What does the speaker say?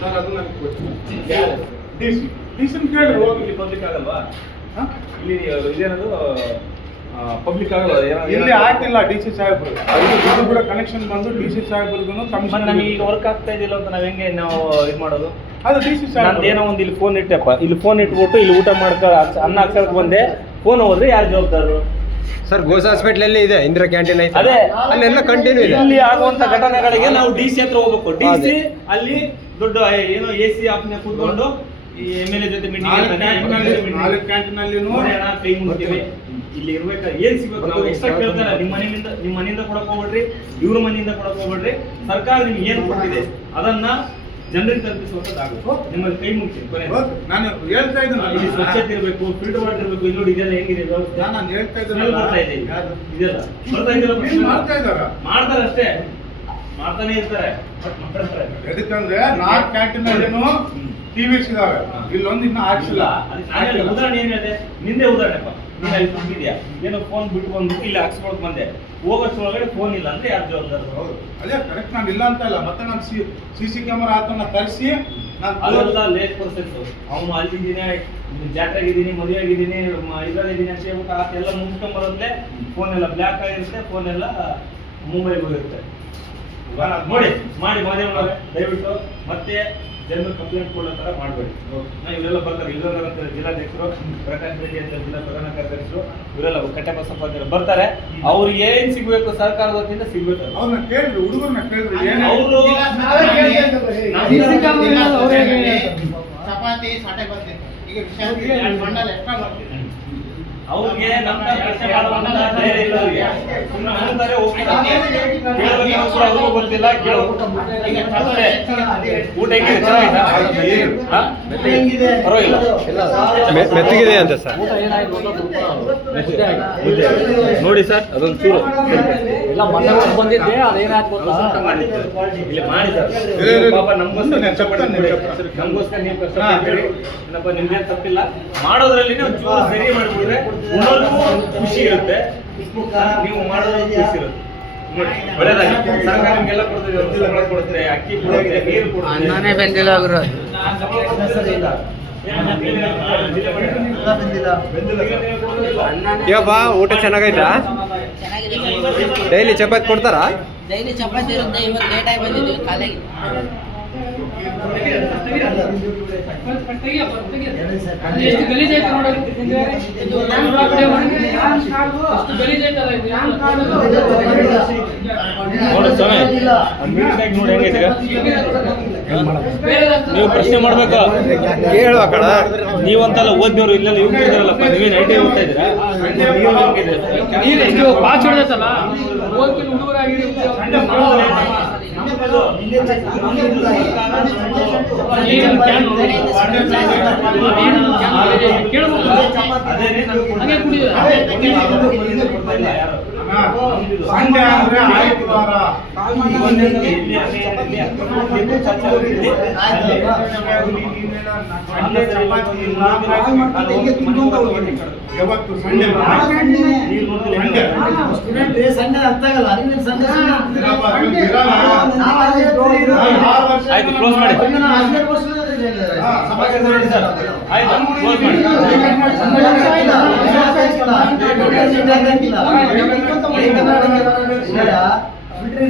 Sir ಅದು ನನಗೆ ಗೊತ್ತಿಲ್ಲ. ಡಿಸಿ ಕೇಳಿದ್ರು ಹೋಗಿ. ಇಲ್ಲಿ ಪಬ್ಲಿಕ್ ಆಗಲ್ವಾ? ಇಲ್ಲಿ ಇದೇನದು ಪಬ್ಲಿಕ್ ಆಗಲ್ಲ? ಇಲ್ಲಿ ಆಗ್ತಿಲ್ಲ ಡಿಸಿ ಸಾಹೇಬ್ರು. ಇದು ಕೂಡ ಕನೆಕ್ಷನ್ ಬಂದು ಡಿಸಿ ಸಾಹೇಬ್ರಿಗೂ ಕಮಿಷನ್. ನಮಗೆ ಈಗ ವರ್ಕ್ ಆಗ್ತಾ ಇದಿಲ್ಲ ಅಂತ ನಾವು ಹೆಂಗೆ ನಾವು ಇದು ಮಾಡೋದು? ಅದು ಡಿಸಿ ಸಾಹೇಬ್ ಏನೋ ಒಂದು ಇಲ್ಲಿ ಫೋನ್ ಇಟ್ಟಪ್ಪ, ಇಲ್ಲಿ ಫೋನ್ ಇಟ್ಬಿಟ್ಟು ಇಲ್ಲಿ ಊಟ ಮಾಡ್ಕೊ ಅನ್ನ ಹಾಕ್ಸಕ್ ಬಂದೆ, ಫೋನ್ ಹೋದ್ರೆ ಯಾರು ಜವಾಬ್ದಾರರು? ಸರ್ ಗೋಸ್ ಹಾಸ್ಪಿಟಲ್ ಅಲ್ಲಿ ಇದೆ, ಇಂದಿರಾ ಕ್ಯಾಂಟೀನ್ ಐತೆ, ಅದೇ ಅಲ್ಲೆಲ್ಲ ಕಂಟಿನ್ಯೂ ಇದೆ. ಇಲ್ಲಿ ಆಗುವಂತ ಘಟನೆಗಳಿಗೆ ನಾವು ಡಿಸಿ ಹತ್ರ ಹೋಗ್ಬೇಕು. ಡಿಸಿ ಅಲ್ಲಿ ದೊಡ್ಡ ಏನೋ AC ಆಫ್ನ ಕೂತ್ಕೊಂಡು ಈ MLA ಜೊತೆ ನಾಲ್ಕು ಕ್ಯಾಂಟೀನ್ ಅಲ್ಲಿ ಕೈ ಮುಗ್ತೀವಿ. ಇಲ್ಲಿ ಇರ್ಬೇಕ ಏನ್ ಸಿಗ್ಬೇಕು? ನಾವು ಎಕ್ಸ್ಟ್ರಾ ಕೇಳ್ತಾರೆ, ನಿಮ್ಮ ಮನೆಯಿಂದ ಕೊಡಕ್ ಹೋಗ್ಬೇಡ್ರಿ, ಇವ್ರ ಮನೆಯಿಂದ ಕೊಡಕ್ ಹೋಗ್ಬೇಡ್ರಿ, ಸರ್ಕಾರ ನಿಮ್ಗೆ ಏನ್ ಕೊಟ್ಟಿದೆ ಅದನ್ನ ಜನರಿಗೆ ತಲುಪಿಸುವಂತದ್ದಾಗುತ್ತೆ. ನಿಮ್ಮಲ್ಲಿ ಕೈ ಮುಗ್ತೀನಿ. ನಾನು ಹೇಳ್ತಾ ಇದ್ದೀನಿ, ಇಲ್ಲಿ ಸ್ವಚ್ಛತೆ ಇರಬೇಕು, ಫಿಲ್ಟರ್ ವಾಟರ್ ಇರಬೇಕು. ಇಲ್ಲಿ ನೋಡಿ ಇದೆಲ್ಲ ಹೆಂಗಿದೆ ವ್ಯವಸ್ಥೆ. ನಾನು ಹೇಳ್ತಾ ಇದೆಲ್ಲ ಮಾಡ್ತಾ ಇದ್ದಾರ, ಮಾಡ್ತಾರೆ ಅಷ್ಟೇ, ಮಾಡ್ತಾನೆ ಇರ್ತಾರೆ. ಎದಕ್ಕಂದ್ರೆ ನಾಲ್ಕು ಕ್ಯಾಂಟೀನ್ ಅಲ್ಲಿನೂ TVs ಇದಾವೆ, ಇಲ್ಲೊಂದು ಇನ್ನ ಹಾಕ್ಸಿಲ್ಲ. ಉದಾಹರಣೆ ಏನ್ ಹೇಳಿದೆ? ನಿಂದೆ ಉದಾಹರಣೆಪ್ಪ, ನೀನ್ ಅಲ್ಲಿ ತುಂಬಿದ್ಯಾ, ಏನೋ ಫೋನ್ ಬಿಟ್ಟು ಬಂದ್ಬಿಟ್ಟು ಇಲ್ಲಿ ಹಾಕ್ಸ್ಕೊಳಕ್ ಬಂದೆ, ಹೋಗೋಷ್ಟ್ರೊಳಗಡೆ ಫೋನ್ ಇಲ್ಲ ಅಂದ್ರೆ ಯಾರು ಜವಾಬ್ದಾರ? ಹೌದು, ಅದೇ ಕರೆಕ್ಟ್. ನಾನು ಇಲ್ಲ ಅಂತ ಇಲ್ಲ. ಮತ್ತೆ ನಾನು CC ಕ್ಯಾಮರಾ ಆತನ ತರಿಸಿ ಅದೆಲ್ಲ ಲೇಟ್ ಪ್ರೊಸೆಸ್. ಅವನು ಅಲ್ಲಿದ್ದೀನಿ, ಜಾತ್ರೆಗಿದ್ದೀನಿ, ಮದುವೆ ಆಗಿದ್ದೀನಿ, ಇದರಲ್ಲಿದ್ದೀನಿ ಅಂತ ಹೇಳ್ಬಿಟ್ಟು ಆತೆಲ್ಲ ಮುಗಿಸ್ಕೊಂಡ್ ಬರೋದ್ಲೆ ಫೋನ್ ಎಲ್ಲ ಬ್ಲ್ಯಾಕ್ ಆಗಿರುತ್ತೆ, ಫೋನ್ ಎಲ್ಲ ಮುಂಬೈಗೆ ಹೋಗಿರುತ್ತೆ. ನೋಡಿ ಮಾಡಿ ಮಾಧ್ಯಮದವ್ರೆ, ದಯವಿಟ್ಟು ಮತ್ತೆ ಜನರು ಕಂಪ್ಲೇಂಟ್ ಕೊಡೋ ತರ ಮಾಡಬೇಡಿ. ಇವರೆಲ್ಲ ಬರ್ತಾರೆ, ಇಲ್ಲಂತ ಜಿಲ್ಲಾಧ್ಯಕ್ಷರು, ಪ್ರಕಾಶ್ ರೆಡ್ಡಿ ಅಂತ ಜಿಲ್ಲಾ ಪ್ರಧಾನ ಕಾರ್ಯದರ್ಶಿಗಳು, ಇವರೆಲ್ಲ ಕಟ್ಟೆಬಸಪ್ಪ ಅಂತ ಬರ್ತಾರೆ. ಅವ್ರಿಗೆ ಏನ್ ಸಿಗ್ಬೇಕು ಸರ್ಕಾರದ ವತಿಯಿಂದ ಸಿಗ್ಬೇಕು. ಅವ್ರನ್ನ ಕೇಳಿದ್ರು, ಹುಡುಗರನ್ನ ಕೇಳಿದ್ರು, ಅವರು ಚಪಾತಿ ಸಾಟೆ ಬರ್ತೀನಿ ಈಗ ವಿಷಯ ಮಂಡಲ ಎಕ್ಸ್ಟ್ರಾ ಬರ್ತೀನಿ. ಅವ್ರಿಗೆ ನಮ್ಮ ಪ್ರಶ್ನೆ ಮಾಡುವಂತ ಧೈರ್ಯ ಇಲ್ಲ. ಅವ್ರಿಗೆ ಸುಮ್ಮನೆ ಅಂತಾರೆ, ಹೋಗ್ತಾರೆ, ಕೇಳಬೇಕು ಅವ್ರಿಗೂ ಗೊತ್ತಿಲ್ಲ. ಕೇಳಬೇಕು ಊಟ ಹೆಂಗಿದೆ? ಚೆನ್ನಾಗಿತ್ತಾ? ಪರವಾಗಿಲ್ಲ, ಮೆತ್ತಗಿದೆ ಅಂತ ಸರ್. ನೋಡಿ ಸರ್, ಅದೊಂದು ಚೂರು ಎಲ್ಲ ಮೊನ್ನೆ ಬಂದಿದ್ದೆ, ಅದೇನಾಯ್ತು ಗೊತ್ತಾ? ಇಲ್ಲಿ ಮಾಡಿ ಸರ್, ಪಾಪ ನಮಗೋಸ್ಕರ ನಮಗೋಸ್ಕರ ನೀವು ಕಷ್ಟಪಡ್ತೀರಿ, ಏನಪ್ಪ ನಿಮ್ದೇನು ತಪ್ಪಿಲ್ಲ. ಮಾಡೋದ್ರಲ್ಲಿ ಒಂದು ಚೂರು ಸರಿ ಮಾಡಿಬಿಟ್ರೆ ಉಣ್ಣೋರ್ಗೂ ಖುಷಿ ಇರುತ್ತೆ, ನೀವು ಮಾಡೋದ್ರಲ್ಲಿ ಖುಷಿ ಇರುತ್ತೆ. ಒಳ್ಳೇದಾಗಿ ಸರ್ಕಾರ ನಿಮ್ಗೆಲ್ಲ ಕೊಡ್ತದೆ, ಸಂಬಳ ಕೊಡುತ್ತೆ, ಅಕ್ಕಿ ಕೊಡುತ್ತೆ, ನೀರು ಕೊಡುತ್ತೆ. ಅನ್ನನೇ ಬಂದಿಲ್ಲ ಅವರು. ಯಪ್ಪ ಊಟ ಚೆನ್ನಾಗೈತಾ? ಡೈಲಿ ಚಪಾತಿ ಕೊಡ್ತಾರಾ? ಡೈಲಿ ಚಪಾತಿ ಇರುತ್ತೆ. ಇವತ್ತು ಲೇಟ್ ಆಗಿ ಬಂದಿದ್ದೀವಿ ಕಾಲೇಜ್. ಎಷ್ಟು ಗಲೀಜ್ ಐತೆ ನೋಡಿ. ನೋಡಿ ಸ್ವಾಮಿ, ನೋಡಿ ಹೆಂಗೈತೆ. ನೀವು ಪ್ರಶ್ನೆ ಮಾಡ್ಬೇಕಾ? ಕೇಳುವ ಕಣ. ನೀವಂತಲ್ಲ ಓದಿದವರು, ಇಲ್ಲೆಲ್ಲ ಇವ್ರು ಇದ್ದಾರಲ್ಲಪ್ಪ, ನೀವೇನು ಐಟಿ ಓದ್ತಾ ಇದ್ದೀರಾ? ನೀವು ಪಾಚ್ ಹೊಡೆದತ್ತಲ್ಲ, ಓದ್ತೀನಿ ಹುಡುಗರಾಗಿರಿ. ಸಂಡೆ ಅಂದ್ರೆ ಆಯ್ತುವಾರ ಯಾವತ್ತು ಸಂಡೆ ಸಂಡೆ ಅರ್ಥ ಆಗಲ್ಲ. ಆಯ್ತು, ಕ್ಲೋಸ್ ಮಾಡಿ. ಆಯ್ತು, ಕ್ಲೋಸ್ ಮಾಡಿ. ಬಿಟ್ರೆ